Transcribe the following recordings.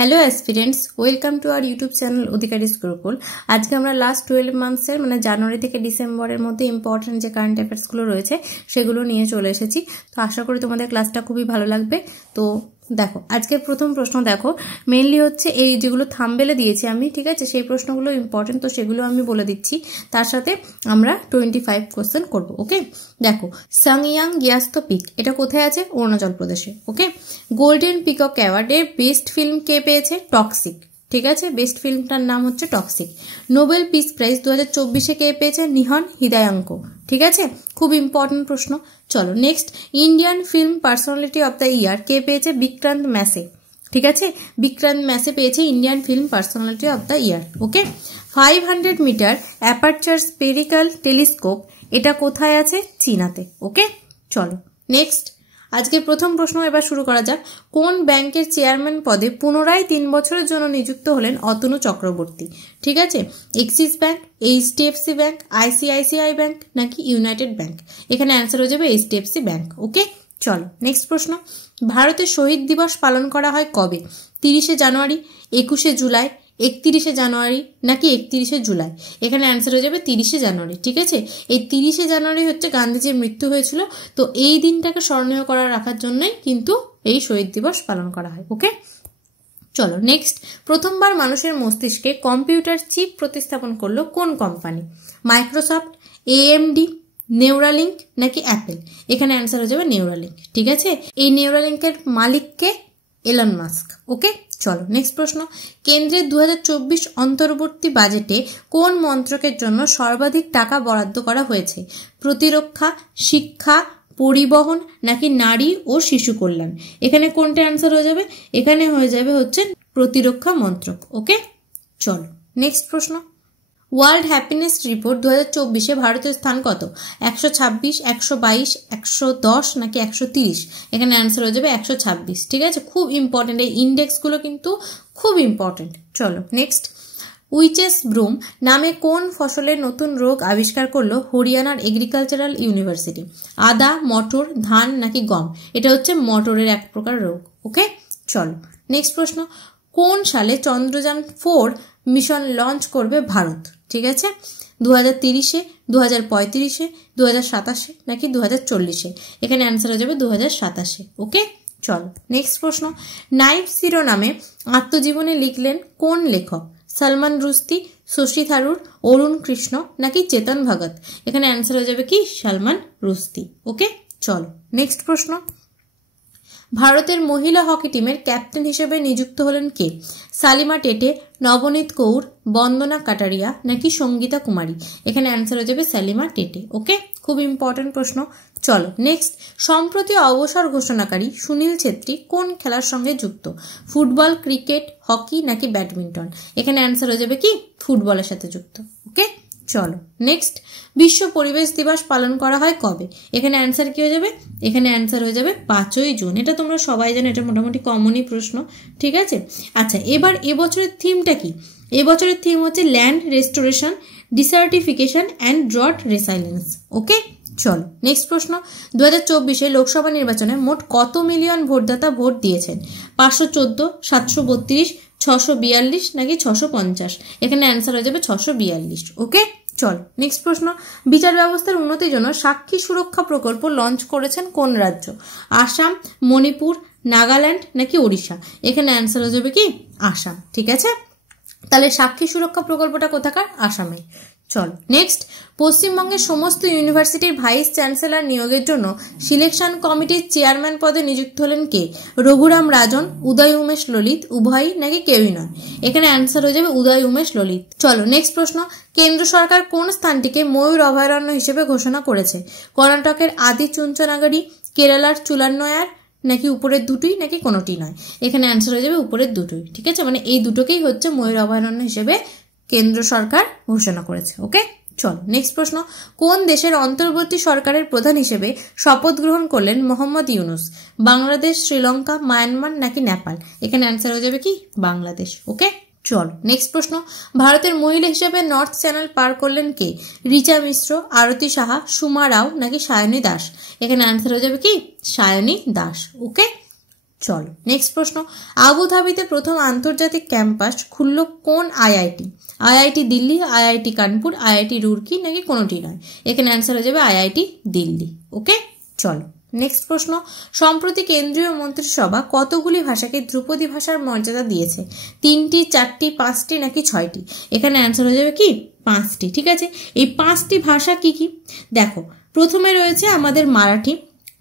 Hello aspirants welcome to our YouTube channel Adhikari's Gurukul. आज के আমরা লাস্ট 12 মান্থসের মানে জানুয়ারি থেকে ডিসেম্বরের মধ্যে ইম্পর্টেন্ট যে কারেন্ট অ্যাফেয়ার্স গুলো রয়েছে সেগুলো নিয়ে চলে এসেছি। তো আশা করি তোমাদের ক্লাসটা খুবই ভালো লাগবে। তো দেখো আজকের প্রথম প্রশ্ন দেখো মেইনলি হচ্ছে এই যেগুলো থাম্বনেলে দিয়েছি আমি, ঠিক আছে, সেই প্রশ্নগুলো ইম্পর্টেন্ট, তো সেগুলো আমি বলে দিচ্ছি। তার সাথে আমরা 25 কোশ্চেন করব। ওকে, দেখো সাংয়াং গ্যাস্তো পিক এটা কোথায় আছে? অরুণাচল প্রদেশে। ওকে, গোল্ডেন পিকক অ্যাওয়ার্ডের বেস্ট ফিল্ম কে পেয়েছে? টক্সিক। ঠিক আছে, বেস্ট ফিল্মটার নাম হচ্ছে টক্সিক। নোবেল পিস প্রাইজ 2024-এ কে পেয়েছে? Nihon Hidankyo. ঠিক আছে, খুব ইম্পর্টেন্ট প্রশ্ন। চলো next, Indian film personality of the year কে পেয়েছে? বিক্রান্ত ম্যাসে। ঠিক আছে, বিক্রান্ত ম্যাসে পেয়েছে Indian film personality of the year. Okay, 500 metre aperture spherical telescope এটা কোথায় আছে? চীনাতে। ওকে, চলো নেক্সট, আজকের প্রথম প্রশ্ন এবার শুরু করা যাক। কোন ব্যাংকের চেয়ারম্যান পদে পুনরায় 3 বছরের জন্য নিযুক্ত হলেন অতনু চক্রবর্তী? ঠিক আছে, axis bank, HDFC bank, ICICI bank নাকি ইউনাইটেড ব্যাংক? এখানে অ্যান্সার হয়ে যাবে এইচডিএফসি ব্যাংক। ওকে, চলো নেক্সট প্রশ্ন, ভারতের শহীদ দিবস পালন করা হয় কবে? 30শে জানুয়ারি, 21শে জুলাই, 31শে জানুয়ারি নাকি 31শে জুলাই? এখানে অ্যান্সার হয়ে যাবে 30শে জানুয়ারি। ঠিক আছে, এই 30শে জানুয়ারি হচ্ছে গান্ধীজির মৃত্যু হয়েছিল, তো এই দিনটাকে স্মরণীয় করা রাখার জন্যই কিন্তু এই শহীদ দিবস পালন করা হয়। ওকে, চলো নেক্সট, প্রথমবার মানুষের মস্তিষ্কে কম্পিউটার চিপ প্রতিস্থাপন করলো কোন কোম্পানি? মাইক্রোসফট, এএমডি, নিউরালিঙ্ক নাকি অ্যাপেল? এখানে অ্যান্সার হয়ে যাবে নিউরালিঙ্ক। ঠিক আছে, এই নিউরালিঙ্কের মালিককে? Elon Musk. ওকে, চলো নেক্সট প্রশ্ন, কেন্দ্রের 2024 অন্তর্বর্তী বাজেটে কোন মন্ত্রকের জন্য সর্বাধিক টাকা বরাদ্দ করা হয়েছে? প্রতিরক্ষা, শিক্ষা, পরিবহন নাকি নারী ও শিশু কল্যাণ? এখানে কোনটা অ্যান্সার হয়ে যাবে? এখানে হয়ে যাবে হচ্ছে প্রতিরক্ষা মন্ত্রক। ওকে, চলো নেক্সট প্রশ্ন, ওয়ার্ল্ড হ্যাপিনেস রিপোর্ট 2024-এ ভারতের স্থান কত? 126, 122, 110 নাকি 130? এখানে অ্যান্সার হয়ে যাবে 126। ঠিক আছে, খুব ইম্পর্টেন্ট, এই ইন্ডেক্সগুলো কিন্তু খুব ইম্পর্টেন্ট। চলো নেক্সট, উইচেস ব্রুম নামে কোন ফসলের নতুন রোগ আবিষ্কার করলো হরিয়ানার এগ্রিকালচারাল ইউনিভার্সিটি? আদা, মটর, ধান নাকি গম? এটা হচ্ছে মটরের এক প্রকার রোগ। ওকে, চলো নেক্সট প্রশ্ন, কোন সালে চন্দ্রযান 4 মিশন লঞ্চ করবে ভারত? ঠিক আছে, 2030-এ, 2035-এ, 2027-এ নাকি 2040-এ? এখানে অ্যান্সার হয়ে যাবে 2027-এ। ওকে, চলো নেক্সট প্রশ্ন, নাইফ শিরোনামে আত্মজীবনী লিখলেন কোন লেখক? সলমান রুশদি, শশী থারুর, অরুণ কৃষ্ণ নাকি চেতন ভগত? এখানে অ্যান্সার হয়ে যাবে কি? সলমান রুশদি। ওকে, চলো নেক্সট প্রশ্ন, ভারতের মহিলা হকি টিমের ক্যাপ্টেন হিসেবে নিযুক্ত হলেন কে? সালিমা টেটে, নবনীত কৌর, বন্দনা কাটারিয়া নাকি সঙ্গীতা কুমারী? এখানে অ্যান্সার হয়ে যাবে সালিমা টেটে। ওকে, খুব ইম্পর্টেন্ট প্রশ্ন। চলো নেক্সট, সম্প্রতি অবসর ঘোষণাকারী সুনীল ছেত্রী কোন খেলার সঙ্গে যুক্ত? ফুটবল, ক্রিকেট, হকি নাকি ব্যাডমিন্টন? এখানে অ্যান্সার হয়ে যাবে কি? ফুটবলের সাথে যুক্ত। ওকে, চলো নেক্সট, বিশ্ব পরিবেশ দিবস পালন করা হয় কবে? এখানে অ্যান্সার কি হয়ে যাবে? এখানে অ্যান্সার হয়ে যাবে 5ই জুন। এটা তোমরা সবাই জানো, এটা মোটামুটি কমনই প্রশ্ন। ঠিক আছে, আচ্ছা এবার এবছরের থিমটা কি? এবছরের থিম হচ্ছে land restoration, desertification and drought resilience. Okay, চলো নেক্সট প্রশ্ন, 2024-এ লোকসভা নির্বাচনে মোট কত মিলিয়ন ভোটদাতা ভোট দিয়েছেন? 514, 732, 642 নাকি 650? এখানে অ্যান্সার হয়ে যাবে 642। ওকে, চলো নেক্সট প্রশ্ন, বিচার ব্যবস্থার উন্নতির জন্য সাক্ষী সুরক্ষা প্রকল্প লঞ্চ করেছেন কোন রাজ্য? আসাম, মণিপুর, নাগাল্যান্ড নাকি ওড়িশা? এখানে অ্যান্সার হয়ে যাবে কি? আসাম। ঠিক আছে, তাহলে সাক্ষী সুরক্ষা প্রকল্পটা কোথাকার? আসামে। চলো নেক্সট, পশ্চিমবঙ্গের সমস্ত ইউনিভার্সিটির ভাইস চ্যান্সেলর নিয়োগের জন্য সিলেকশন কমিটির চেয়ারম্যান পদে নিযুক্ত হলেন কে? রঘুরাম রাজন, উদয় উমেশ ললিত, উভয়ই নাকি কেউই নয়? এখানে অ্যান্সার হয়ে যাবে উদয় উমেশ ললিত। চলো নেক্সট প্রশ্ন, কেন্দ্র সরকার কোন স্থানটিকে ময়ূর অভয়ারণ্য হিসেবে ঘোষণা করেছে? কর্ণাটকের আদি চুঞ্চনাগড়ি, কেরালার চুলান্নয়ার নাকি উপরের দুটোই নাকি কোনোটি নয়? এখানে অ্যান্সার হয়ে যাবে উপরের দুটোই। ঠিক আছে, মানে এই দুটোকেই হচ্ছে ময়ূর অভয়ারণ্য হিসেবে কেন্দ্র সরকার ঘোষণা করেছে। ওকে, চলো নেক্সট প্রশ্ন, কোন দেশের অন্তর্বর্তী সরকারের প্রধান হিসেবে শপথ গ্রহণ করলেন মোহাম্মদ ইউনুস? বাংলাদেশ, শ্রীলঙ্কা, মায়ানমার নাকি নেপাল? এখানে অ্যান্সার হয়ে যাবে কি? বাংলাদেশ। ওকে, চলো নেক্সট প্রশ্ন, ভারতের মহিলা হিসেবে নর্থ চ্যানেল পার করলেন কে? রিচা মিশ্র, আরতি সাহা, সুমা রাও নাকি সায়নী দাস? এখানে অ্যান্সার হয়ে যাবে কি? সায়নী দাস। ওকে, চলো নেক্সট প্রশ্ন, আবুধাবিতে প্রথম আন্তর্জাতিক ক্যাম্পাস খুললো কোন IIT? IIT Delhi, IIT Kanpur, IIT Roorkee নাকি কোনোটি নয়? এখানে অ্যান্সার হয়ে যাবে আইআইটি দিল্লি। ওকে, চলো নেক্সট প্রশ্ন, সম্প্রতি কেন্দ্রীয় মন্ত্রিসভা কতগুলি ভাষাকে ধ্রুপদী ভাষার মর্যাদা দিয়েছে? 3টি, 4টি, 5টি নাকি 6টি? এখানে অ্যান্সার হয়ে যাবে কি 5টি। ঠিক আছে, এই 5টি ভাষা কি কি দেখো, প্রথমে রয়েছে আমাদের মারাঠি,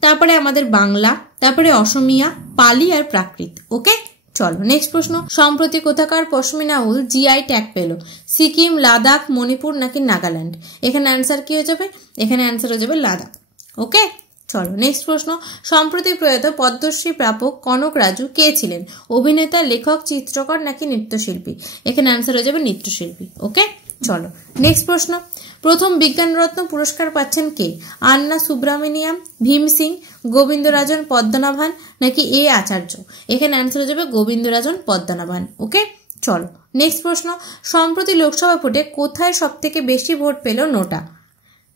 তারপরে আমাদের বাংলা, তারপরে অসমিয়া, পালি আর প্রাকৃত। ওকে, চলো নেক্সট প্রশ্ন, সম্প্রতি কোথাকার পশমিনা উল জিআই ট্যাগ পেল? সিকিম, লাদাখ, মণিপুর নাকি নাগাল্যান্ড? এখানে অ্যান্সার কি হয়ে যাবে? এখানে অ্যান্সার হয়ে যাবে লাদাখ। ওকে, চলো নেক্সট প্রশ্ন, সম্প্রতি প্রয়াত পদ্মশ্রী প্রাপক কনক রাজু কে ছিলেন? অভিনেতা, লেখক, চিত্রকর নাকি নৃত্যশিল্পী? এখানে অ্যান্সার হয়ে যাবে নৃত্যশিল্পী। ওকে, চলো নেক্সট প্রশ্ন, প্রথম বিজ্ঞানরত্ন পুরস্কার পাচ্ছেন কে? আন্না সুব্রামণিয়াম, ভীম সিং, গোবিন্দরাজন পদ্মনাভান নাকি এ আচার্য? এখানে অ্যান্সার হয়ে যাবে গোবিন্দরাজন পদ্মনাভান। ওকে, চলো নেক্সট প্রশ্ন, সম্প্রতি লোকসভা ভোটে কোথায় সব থেকে বেশি ভোট পেল নোটা?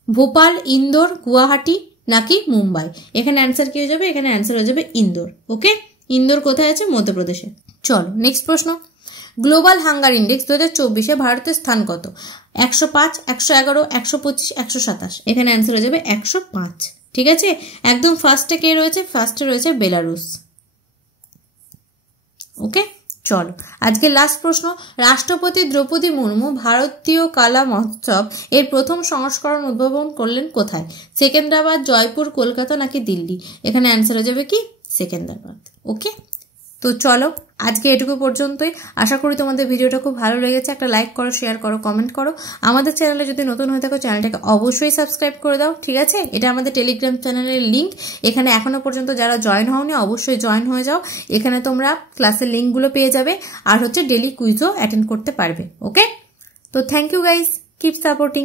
ভোপাল, ইন্দোর, গুয়াহাটি নাকি মুম্বাই? এখানে অ্যান্সার কি হয়ে যাবে? এখানে অ্যান্সার হয়ে যাবে ইন্দোর। ওকে, ইন্দোর কোথায় আছে? মধ্যপ্রদেশে। চলো নেক্সট প্রশ্ন, গ্লোবাল হাঙ্গার ইন্ডেক্স 2024-এ ভারতের স্থান কত? 105, 111, 125, 127? এখানে অ্যান্সার হয়ে যাবে 105। ঠিক আছে, একদম ফার্স্টে কে রয়েছে? ফার্স্টে রয়েছে বেলারুস। ওকে, চলো আজকে লাস্ট প্রশ্ন, রাষ্ট্রপতি দ্রৌপদী মুর্মু ভারতীয় কলা মহোৎসব এর প্রথম সংস্করণ উদ্ভাবন করলেন কোথায়? সেকেন্দ্রাবাদ, জয়পুর, কলকাতা নাকি দিল্লি? এখানে অ্যান্সার হয়ে যাবে কি সেকেন্দ্রাবাদ। ওকে, তো চলো আজকে এটুকু পর্যন্তই। আশা করি তোমাদের ভিডিওটা খুব ভালো লেগেছে। একটা লাইক করো, শেয়ার করো, কমেন্ট করো। আমাদের চ্যানেলে যদি নতুন হয়ে থাকো চ্যানেলটাকে অবশ্যই সাবস্ক্রাইব করে দাও। ঠিক আছে, এটা আমাদের টেলিগ্রাম চ্যানেলের লিঙ্ক। এখানে এখনো পর্যন্ত যারা জয়েন হওনি অবশ্যই জয়েন হয়ে যাও। এখানে তোমরা ক্লাসের লিঙ্কগুলো পেয়ে যাবে আর ডেলি কুইজও অ্যাটেন্ড করতে পারবে। ওকে, তো thank you guys, keep supporting.